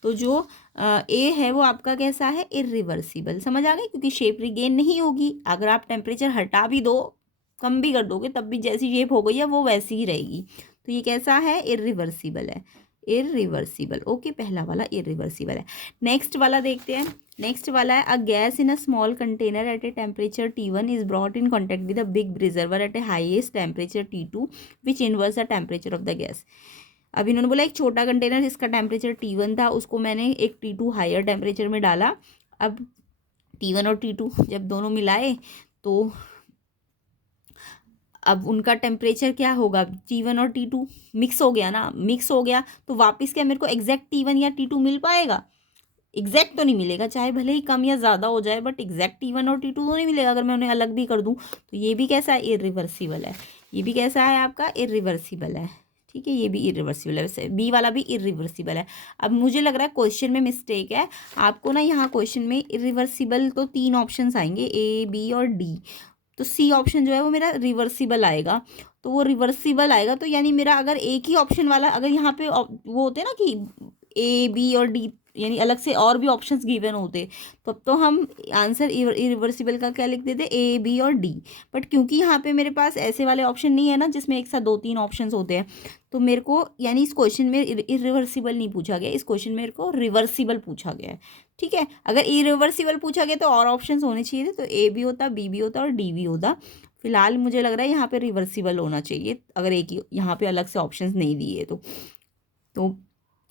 तो जो ए है वो आपका कैसा है? इरिवर्सिबल। समझ आ गई? क्योंकि शेप रिगेन नहीं होगी, अगर आप टेम्परेचर हटा भी दो, कम भी कर दोगे, तब भी जैसी शेप हो गई है वो वैसी ही रहेगी। तो ये कैसा है? इरिवर्सिबल है, इरिवर्सिबल। ओके, पहला वाला इरिवर्सिबल है। नेक्स्ट वाला देखते हैं। नेक्स्ट वाला है, a gas in a small container at a temperature T1 is brought in contact with a big reservoir at a highest temperature T2 which inverse the temperature of the gas. अब इन्होंने बोला एक छोटा container जिसका temperature T1 था, उसको मैंने एक T2 हायर टेम्परेचर में डाला। अब T1 और T2 जब दोनों मिलाए, तो अब उनका टेम्परेचर क्या होगा? T1 और T2 मिक्स हो गया ना, मिक्स हो गया, तो वापस क्या मेरे को एग्जैक्ट T1 या T2 मिल पाएगा? एग्जैक्ट तो नहीं मिलेगा, चाहे भले ही कम या ज़्यादा हो जाए, बट एग्जैक्ट T1 और T2 तो नहीं मिलेगा अगर मैं उन्हें अलग भी कर दूँ। तो ये भी कैसा है? इरिवर्सिबल है। ये भी कैसा है आपका? इरिवर्सिबल है। ठीक है, ये भी इरिवर्सिबल है, वैसे बी वाला भी इरिवर्सिबल है। अब मुझे लग रहा है क्वेश्चन में मिस्टेक है आपको ना, यहाँ क्वेश्चन में इरिवर्सिबल तो 3 ऑप्शंस आएंगे, ए बी और डी, तो सी ऑप्शन जो है वो मेरा रिवर्सिबल आएगा। तो वो रिवर्सिबल आएगा, तो यानी मेरा अगर एक ही ऑप्शन वाला, अगर यहाँ पे वो होते ना कि ए बी और डी, यानी अलग से और भी ऑप्शंस गिवन होते, तब तो हम आंसर इरिवर्सिबल का क्या लिख देते? ए बी और डी। बट क्योंकि यहाँ पे मेरे पास ऐसे वाले ऑप्शन नहीं है ना जिसमें एक साथ 2-3 ऑप्शंस होते हैं, तो मेरे को यानी इस क्वेश्चन में इरिवर्सिबल नहीं पूछा गया, इस क्वेश्चन में मेरे को रिवर्सिबल पूछा गया है। ठीक है, अगर इरिवर्सिबल पूछा गया तो और ऑप्शंस होने चाहिए थे, तो ए भी होता, बी भी होता और डी भी होता। फिलहाल मुझे लग रहा है यहाँ पे रिवर्सिबल होना चाहिए, अगर एक ही यहाँ पे अलग से ऑप्शंस नहीं दिए तो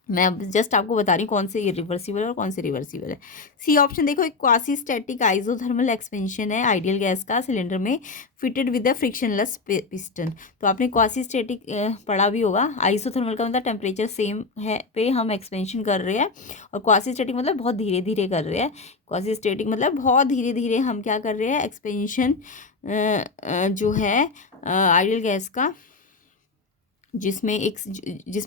मैं अब जस्ट आपको बता रही हूँ कौन से इरिवर्सिबल है और कौन से रिवर्सिबल है। सी ऑप्शन देखो, एक क्वासी स्टैटिक आइसोथर्मल एक्सपेंशन है आइडियल गैस का सिलेंडर में, fitted with a frictionless piston. तो आपने क्वासी स्टैटिक पढ़ा भी होगा। आइसोथर्मल का मतलब टेम्परेचर सेम है पे हम एक्सपेंशन कर रहे हैं, और क्वासी स्टैटिक मतलब बहुत धीरे धीरे कर रहे हैं। क्वासी स्टैटिक मतलब बहुत धीरे धीरे हम क्या कर रहे हैं? एक्सपेंशन जो है आइडियल गैस का, जिसमें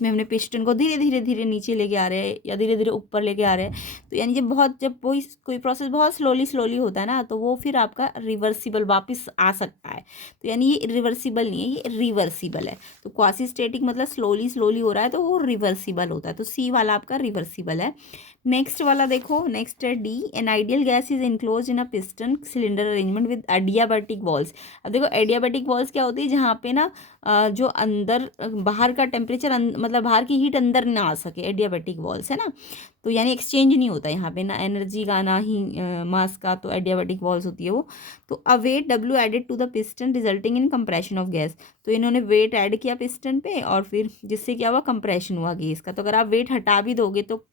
हमने पिस्टन को धीरे धीरे धीरे नीचे लेके आ रहे हैं या धीरे धीरे ऊपर लेके आ रहे हैं। तो यानी जब कोई प्रोसेस बहुत स्लोली होता है ना, तो वो फिर आपका रिवर्सिबल वापस आ सकता है। तो यानी ये रिवर्सिबल नहीं है, ये रिवर्सिबल है। तो क्वासी स्टैटिक मतलब स्लोली हो रहा है, तो वो रिवर्सिबल होता है। तो सी वाला आपका रिवर्सिबल है। नेक्स्ट वाला देखो, नेक्स्ट है D, an ideal gas is enclose in a piston cylinder arrangement with adiabatic walls. अब देखो एडियाबैटिक वॉल्स क्या होती है? जहाँ पे ना जो अंदर बाहर का टेम्परेचर मतलब बाहर की हीट अंदर ना आ सके, एडियाबैटिक वॉल्स है ना। तो यानी एक्सचेंज नहीं होता यहाँ पे ना एनर्जी का ना ही मास का, तो एडियाबैटिक वॉल्स होती है वो। तो a weight W added to the piston resulting in compression of gas. तो इन्होंने वेट ऐड किया पिस्टन पे, और फिर जिससे क्या हुआ? कंप्रेशन हुआ गैस का। तो अगर आप वेट हटा भी दोगे तो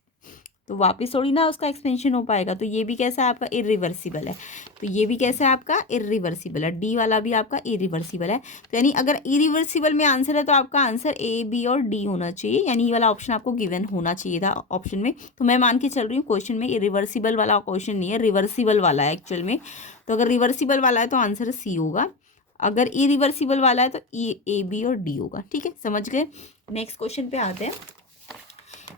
तो वापस थोड़ी ना उसका एक्सपेंशन हो पाएगा। तो ये भी कैसा है आपका इरिवर्सिबल है। तो ये भी कैसा है आपका इरिवर्सिबल है। डी वाला भी आपका इरिवर्सिबल है। तो यानी अगर इरिवर्सिबल में आंसर है तो आपका आंसर ए, बी और डी होना चाहिए, यानी ये वाला ऑप्शन आपको गिवन होना चाहिए था ऑप्शन में। तो मैं मान के चल रही हूँ क्वेश्चन में इरिवर्सिबल वाला क्वेश्चन नहीं है, रिवर्सिबल वाला है एक्चुअल में। तो अगर रिवर्सिबल वाला है तो आंसर सी होगा, अगर इरिवर्सिबल वाला है तो ए, बी और डी होगा। ठीक है, समझ गए। नेक्स्ट क्वेश्चन पे आते हैं।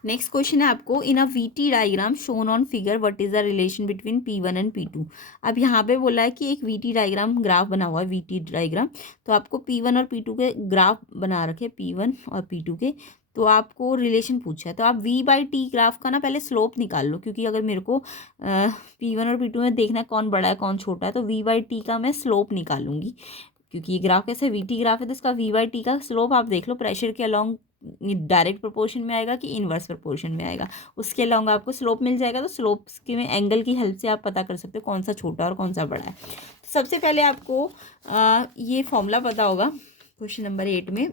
नेक्स्ट क्वेश्चन है आपको, in a VT diagram shown on figure what is the relation between P1 and P2। अब यहाँ पे बोला है कि एक वीटी डायग्राम ग्राफ बना हुआ है, वीटी डायग्राम। तो आपको P1 और P2 के ग्राफ बना रखे, P1 और P2 के। तो आपको रिलेशन पूछा है, तो आप V/T ग्राफ का ना पहले स्लोप निकाल लो, क्योंकि अगर मेरे को P1 और P2 में देखना है कौन बड़ा है कौन छोटा है, तो V/T का मैं स्लोप निकालूंगी। क्योंकि ये ग्राफ कैसे वीटी ग्राफ है, तो इसका V/T का स्लोप आप देख लो, प्रेशर के अलॉन्ग डायरेक्ट प्रोपोर्शन में आएगा कि इनवर्स प्रोपोर्शन में आएगा, उसके अलॉन्ग आपको स्लोप मिल जाएगा। तो स्लोप के में एंगल की हेल्प से आप पता कर सकते हो कौन सा छोटा और कौन सा बड़ा है। तो सबसे पहले आपको ये फॉर्मूला पता होगा क्वेश्चन नंबर 8 में,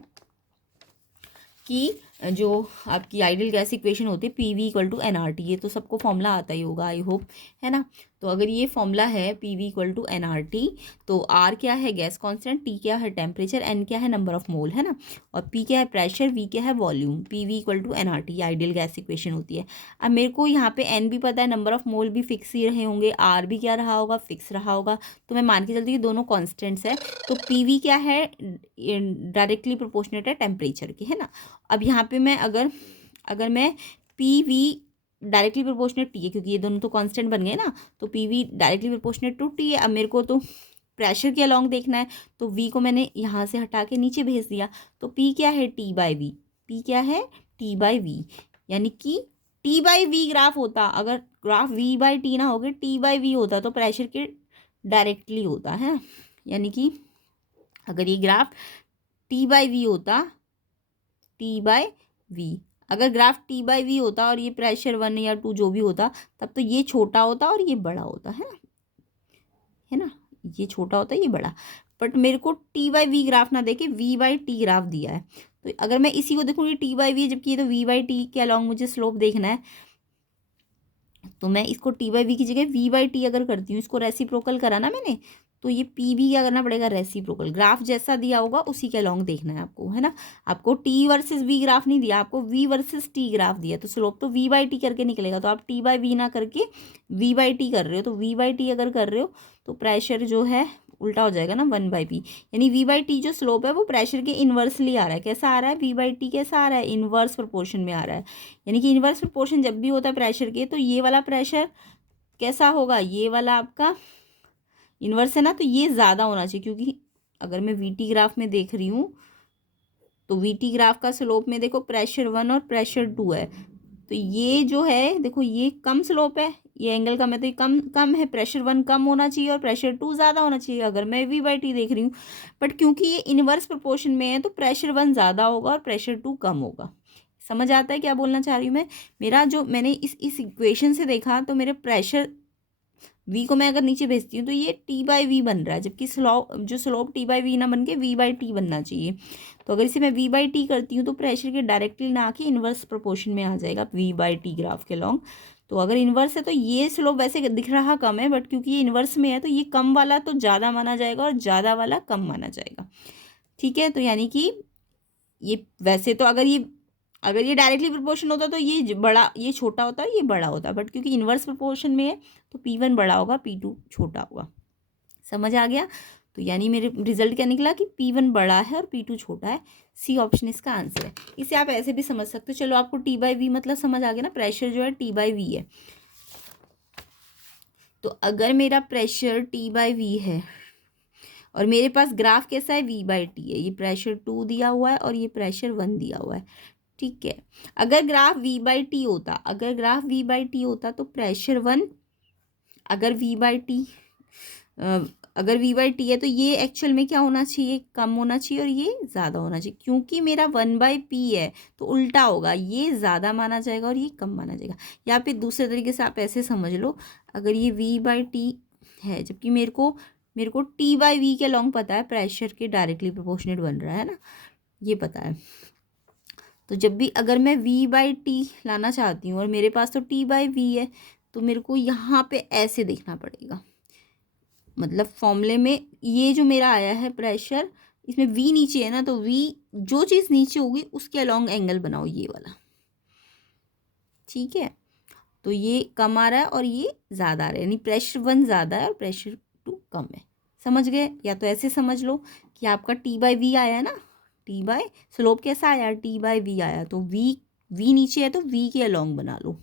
कि जो आपकी आइडियल गैस इक्वेशन होती है PV = NRT, ये तो सबको फॉर्मूला आता ही होगा आई होप, है ना। तो अगर ये फॉर्मूला है PV = NRT, तो R क्या है गैस कांस्टेंट, T क्या है टेम्परेचर, N क्या है नंबर ऑफ मोल, है ना, और P क्या है प्रेशर, V क्या है volume. PV = NRT ideal gas equation होती है। अब मेरे को यहाँ पे N भी पता है, नंबर ऑफ मोल भी फिक्स ही रहे होंगे, R भी क्या रहा होगा फिक्स रहा होगा। तो मैं मान के चलती हूँ ये दोनों कॉन्स्टेंट्स है। तो PV क्या है डायरेक्टली प्रोपोर्शनेट है टेम्परेचर के, है ना। अब यहाँ पे मैं अगर मैं PV डायरेक्टली प्रोपोर्शनेट T है, क्योंकि ये दोनों तो कांस्टेंट बन गए ना, तो PV directly proportionate to T है। अब मेरे को तो प्रेशर के अलॉन्ग देखना है, तो V को मैंने यहाँ से हटा के नीचे भेज दिया। तो P क्या है T/V, P क्या है T/V, यानी कि T/V ग्राफ होता, अगर ग्राफ V/T ना होगे T/V होता तो प्रेशर के डायरेक्टली होता है। यानी कि अगर ये ग्राफ T/V होता, T/V, अगर ग्राफ T/V होता और ये प्रेशर 1 या 2 जो भी होता, तब तो ये छोटा होता और ये बड़ा होता, है ना, ये छोटा होता ये बड़ा। बट मेरे को T/V ग्राफ ना देके V/T ग्राफ दिया है। तो अगर मैं इसी को देखूँगी T/V, जबकि ये तो V/T के अलॉन्ग मुझे स्लोप देखना है, तो मैं इसको T/V की जगह V/T अगर करती हूँ, इसको रेसिप्रोकल करा ना मैंने, तो ये P भी क्या करना पड़ेगा रेसिप्रोकल। ग्राफ जैसा दिया होगा उसी के अलॉन्ग देखना है आपको, है ना। आपको T वर्सेस V ग्राफ नहीं दिया, आपको V वर्सेस T ग्राफ दिया, तो स्लोप तो V/T करके निकलेगा। तो आप T/V ना करके V/T कर रहे हो, तो V/T अगर कर रहे हो तो प्रेशर जो है उल्टा हो जाएगा ना 1/P, यानी V/T जो स्लोप है वो प्रेशर के इन्वर्सली आ रहा है। कैसा आ रहा है V/T, कैसा आ रहा है इन्वर्स प्रोपोर्शन में आ रहा है। यानी कि इन्वर्स प्रोपोर्शन जब भी होता है प्रेशर के, तो ये वाला प्रेशर कैसा होगा, ये वाला आपका इन्वर्स है ना, तो ये ज़्यादा होना चाहिए। क्योंकि अगर मैं VT ग्राफ में देख रही हूँ, तो VT ग्राफ का स्लोप में देखो प्रेशर 1 और प्रेशर 2 है, तो ये जो है देखो ये कम स्लोप है, ये एंगल कम है, तो ये कम कम है, प्रेशर 1 कम होना चाहिए और प्रेशर 2 ज़्यादा होना चाहिए अगर मैं V/T देख रही हूँ। बट क्योंकि ये इन्वर्स प्रोपोर्शन में है, तो प्रेशर 1 ज़्यादा होगा और प्रेशर 2 कम होगा। समझ आता है क्या बोलना चाह रही हूँ मैं। मेरा जो मैंने इस इक्वेशन से देखा, तो मेरे प्रेशर V को मैं अगर नीचे भेजती हूँ तो ये T/V बन रहा है, जबकि स्लोप T/V ना बन के V/T बनना चाहिए। तो अगर इसे मैं V/T करती हूँ तो प्रेशर के डायरेक्टली ना आके इन्वर्स प्रोपोर्शन में आ जाएगा V/T ग्राफ के लॉन्ग। तो अगर इन्वर्स है तो ये स्लोप वैसे दिख रहा कम है, बट क्योंकि ये इन्वर्स में है तो ये कम वाला तो ज़्यादा माना जाएगा और ज़्यादा वाला कम माना जाएगा। ठीक है, तो यानी कि ये वैसे तो अगर ये डायरेक्टली प्रोपोर्शन होता तो ये छोटा होता ये बड़ा होता, बट क्योंकि इन्वर्स प्रोपोर्शन में है तो P1 बड़ा होगा P2 छोटा होगा। समझ आ गया। तो यानी मेरे रिजल्ट क्या निकला कि P1 बड़ा है और P2 छोटा है। सी ऑप्शन इसका आंसर है। इसे आप ऐसे भी समझ सकते हो। चलो आपको T/V मतलब समझ आ गया ना, प्रेशर जो है T/V है। तो अगर मेरा प्रेशर T/V है और मेरे पास ग्राफ कैसा है V/T है, ये प्रेशर 2 दिया हुआ है और ये प्रेशर 1 दिया हुआ है, ठीक है। अगर ग्राफ V/T होता तो प्रेशर 1, अगर V/T है तो ये एक्चुअल में क्या होना चाहिए, कम होना चाहिए और ये ज़्यादा होना चाहिए। क्योंकि मेरा 1/P है तो उल्टा होगा, ये ज़्यादा माना जाएगा और ये कम माना जाएगा। या फिर दूसरे तरीके से आप ऐसे समझ लो, अगर ये V/T है, जबकि मेरे को T/V के लॉन्ग पता है, प्रेशर के डायरेक्टली प्रोपोर्शनेट बन रहा है ना, ये पता है। तो जब भी अगर मैं v/t लाना चाहती हूँ और मेरे पास तो t/v है, तो मेरे को यहाँ पे ऐसे देखना पड़ेगा। मतलब फॉर्मूले में ये जो मेरा आया है प्रेशर, इसमें v नीचे है ना, तो v जो चीज़ नीचे होगी उसके अलॉन्ग एंगल बनाओ, ये वाला। ठीक है, तो ये कम आ रहा है और ये ज़्यादा आ रहा है, यानी प्रेशर 1 ज़्यादा है और प्रेशर 2 कम है। समझ गए? या तो ऐसे समझ लो कि आपका t/v आया है ना, स्लोप कैसा आया, t/v आया, तो v नीचे है तो v के अलॉन्ग बना लो।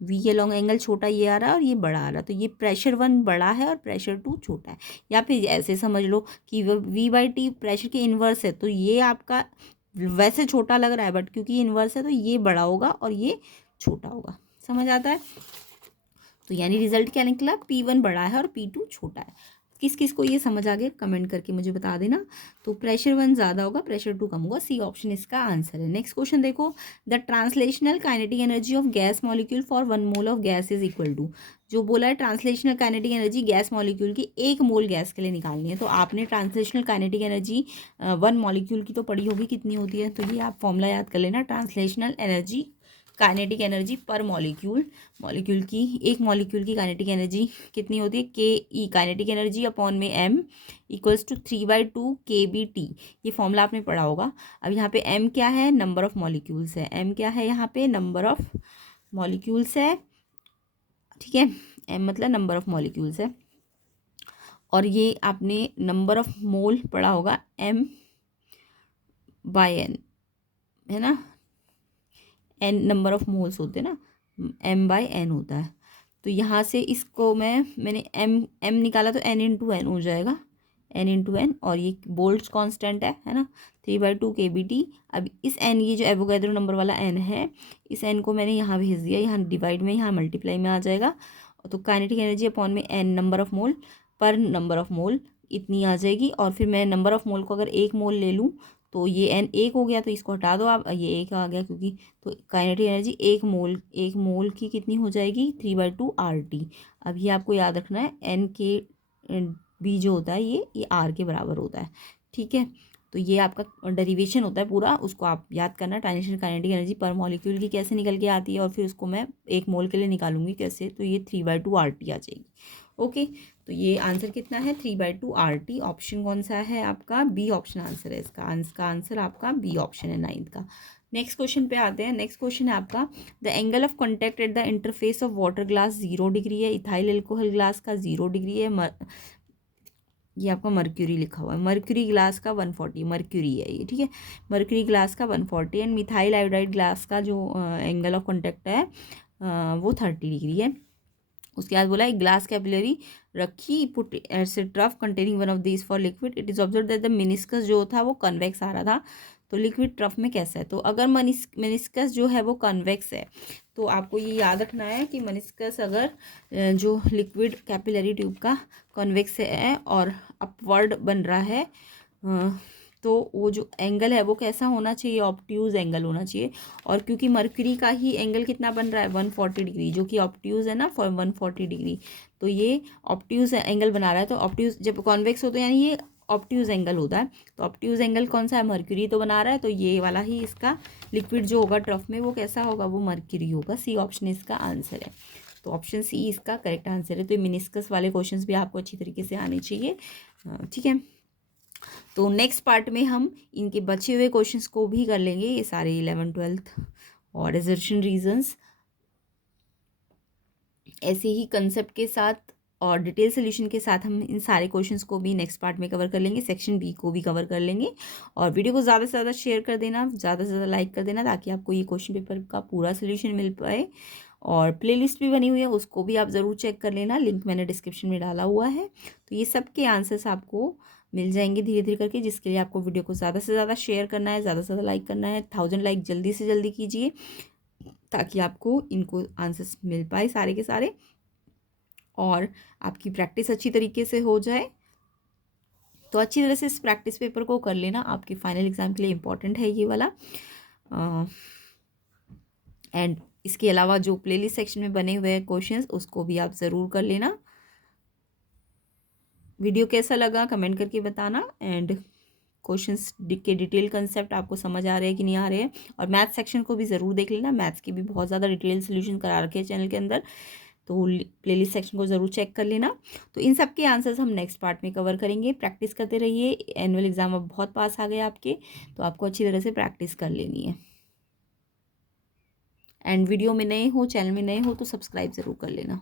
v के अलॉन्ग एंगल छोटा ये आ रहा है और ये बड़ा आ रहा है, तो ये प्रेशर 1 बड़ा है और प्रेशर 2 छोटा है। या फिर ऐसे समझ लो कि v/t प्रेशर के इन्वर्स है, तो ये आपका वैसे छोटा लग रहा है बट क्योंकि इन्वर्स है तो ये बड़ा होगा और ये छोटा होगा। समझ आता है? तो यानी रिजल्ट क्या निकला, P1 बड़ा है और P2 छोटा है। किस किस को ये समझ आ गया कमेंट करके मुझे बता देना। तो प्रेशर 1 ज़्यादा होगा, प्रेशर 2 कम होगा, सी ऑप्शन इसका आंसर है। नेक्स्ट क्वेश्चन देखो, the translational kinetic energy of gas molecule for 1 mole of gas is equal to. जो बोला है translational kinetic energy gas molecule की 1 मोल गैस के लिए निकालनी है, तो आपने ट्रांसलेशनल काइनेटिक एनर्जी 1 मॉलिक्यूल की तो पढ़ी होगी कितनी होती है, तो ये आप फॉर्मूला याद कर लेना, ट्रांसलेशनल एनर्जी काइनेटिक एनर्जी पर मॉलिक्यूल की, एक मॉलिक्यूल की काइनेटिक एनर्जी कितनी होती है, के ई काइनेटिक एनर्जी अपॉन में एम इक्वल्स टू 3/2 kBT। ये फॉर्मूला आपने पढ़ा होगा। अब यहाँ पे एम क्या है, नंबर ऑफ मॉलिक्यूल्स है, एम क्या है यहाँ पे, नंबर ऑफ मॉलिक्यूल्स है। ठीक है, एम मतलब नंबर ऑफ मॉलिक्यूल्स है, और ये आपने नंबर ऑफ मोल पढ़ा होगा, M/N, है ना, n नंबर ऑफ मोल्स होते हैं ना, M/N होता है। तो यहाँ से इसको मैंने m निकाला तो n/n हो जाएगा, n/n, और ये बोल्ट्स कांस्टेंट है ना, 3/2 kBT। अब इस n, ये जो एवोगैड्रो नंबर वाला n है, इस n को मैंने यहाँ भेज दिया, यहाँ डिवाइड में, यहाँ मल्टीप्लाई में आ जाएगा। तो काइनेटिक एनर्जी अपॉन में n नंबर ऑफ मोल पर नंबर ऑफ मोल इतनी आ जाएगी। और फिर मैं नंबर ऑफ मोल को अगर 1 मोल ले लूँ तो ये n 1 हो गया, तो इसको हटा दो आप, ये 1 आ गया क्योंकि, तो काइनेटिक एनर्जी 1 मोल की कितनी हो जाएगी, 3/2 RT। अब ये आपको याद रखना है, n के b जो होता है ये r के बराबर होता है। ठीक है, तो ये आपका डेरिवेशन होता है पूरा, उसको आप याद करना, ट्रांजिशन काइनेटिक एनर्जी पर मॉलिक्यूल की कैसे निकल के आती है, और फिर उसको मैं 1 मोल के लिए निकालूंगी कैसे, तो ये 3/2 RT आ जाएगी। ओके, तो ये आंसर कितना है, 3/2 RT। ऑप्शन कौन सा है आपका, बी ऑप्शन आंसर है इसका आंसर आपका बी ऑप्शन है 9th का। नेक्स्ट क्वेश्चन पे आते हैं। नेक्स्ट क्वेश्चन है आपका, the angle of contact at the interface of water glass 0 degree है, इथाइल एल्कोहल ग्लास का 0 डिग्री है, ये आपका मर्क्यूरी लिखा हुआ है, मर्क्यूरी ग्लास का 140, मर्क्यूरी है ये, ठीक है, मर्क्यूरी ग्लास का 140, एंड मिथाइल आयोडाइड ग्लास का जो एंगल ऑफ कॉन्टैक्ट है वो 30 डिग्री है। उसके बाद बोला एक ग्लास कैपिलरी रखी, put acid trough containing one of this for liquid, it is observe that the meniscus जो था वो कन्वेक्स आ रहा था, तो लिक्विड ट्रफ में कैसा है, तो अगर मेनिस्कस जो है वो कन्वेक्स है, तो आपको ये याद रखना है कि मेनिस्कस अगर जो लिक्विड कैपिलरी ट्यूब का कन्वेक्स है और अपवर्ड बन रहा है, तो वो जो एंगल है वो कैसा होना चाहिए, ऑब्ट्यूज एंगल होना चाहिए। और क्योंकि मर्क्यूरी का ही एंगल कितना बन रहा है, 140 डिग्री, जो कि ऑब्ट्यूज है ना, फॉर 140 डिग्री, तो ये ऑब्ट्यूज एंगल बना रहा है। तो ऑब्ट्यूज जब कॉन्वेक्स होता है यानी ये ऑब्ट्यूज एंगल होता है, तो ऑब्ट्यूज एंगल कौन सा है, मर्क्यूरी तो बना रहा है, तो ये वाला ही इसका लिक्विड जो होगा ट्रफ में वो कैसा होगा, वो मर्क्यूरी होगा। सी ऑप्शन इसका आंसर है, तो ऑप्शन सी इसका करेक्ट आंसर है। तो मिनिस्कस वाले क्वेश्चंस भी आपको अच्छी तरीके से आने चाहिए। ठीक है, तो नेक्स्ट पार्ट में हम इनके बचे हुए क्वेश्चंस को भी कर लेंगे, ये सारे 11th 12th और एजर्शन रीजंस, ऐसे ही कंसेप्ट के साथ और डिटेल सोल्यूशन के साथ हम इन सारे क्वेश्चंस को भी नेक्स्ट पार्ट में कवर कर लेंगे, सेक्शन बी को भी कवर कर लेंगे। और वीडियो को ज़्यादा से ज़्यादा शेयर कर देना, ज़्यादा से ज़्यादा लाइक कर देना, ताकि आपको ये क्वेश्चन पेपर का पूरा सोल्यूशन मिल पाए। और प्लेलिस्ट भी बनी हुई है, उसको भी आप ज़रूर चेक कर लेना, लिंक मैंने डिस्क्रिप्शन में डाला हुआ है। तो ये सब के आंसर्स आपको मिल जाएंगे धीरे धीरे करके, जिसके लिए आपको वीडियो को ज़्यादा से ज़्यादा शेयर करना है, ज़्यादा से ज़्यादा लाइक करना है, 1000 लाइक जल्दी से जल्दी कीजिए, ताकि आपको इनको आंसर्स मिल पाए सारे के सारे, और आपकी प्रैक्टिस अच्छी तरीके से हो जाए। तो अच्छी तरह से इस प्रैक्टिस पेपर को कर लेना, आपके फाइनल एग्जाम के लिए इम्पॉर्टेंट है ये वाला। एंड इसके अलावा जो प्लेलिस्ट सेक्शन में बने हुए हैं क्वेश्चंस, उसको भी आप ज़रूर कर लेना। वीडियो कैसा लगा कमेंट करके बताना, एंड क्वेश्चंस के डिटेल कंसेप्ट आपको समझ आ रहे हैं कि नहीं आ रहे हैं। और मैथ सेक्शन को भी ज़रूर देख लेना, मैथ्स की भी बहुत ज़्यादा डिटेल सोल्यूशन करा रखे हैं चैनल के अंदर, तो प्लेलिस्ट सेक्शन को ज़रूर चेक कर लेना। तो इन सब के आंसर्स हम नेक्स्ट पार्ट में कवर करेंगे। प्रैक्टिस करते रहिए, एनुअल एग्ज़ाम अब बहुत पास आ गए आपके, तो आपको अच्छी तरह से प्रैक्टिस कर लेनी है। एंड वीडियो में नए हो, चैनल में नए हो तो सब्सक्राइब ज़रूर कर लेना।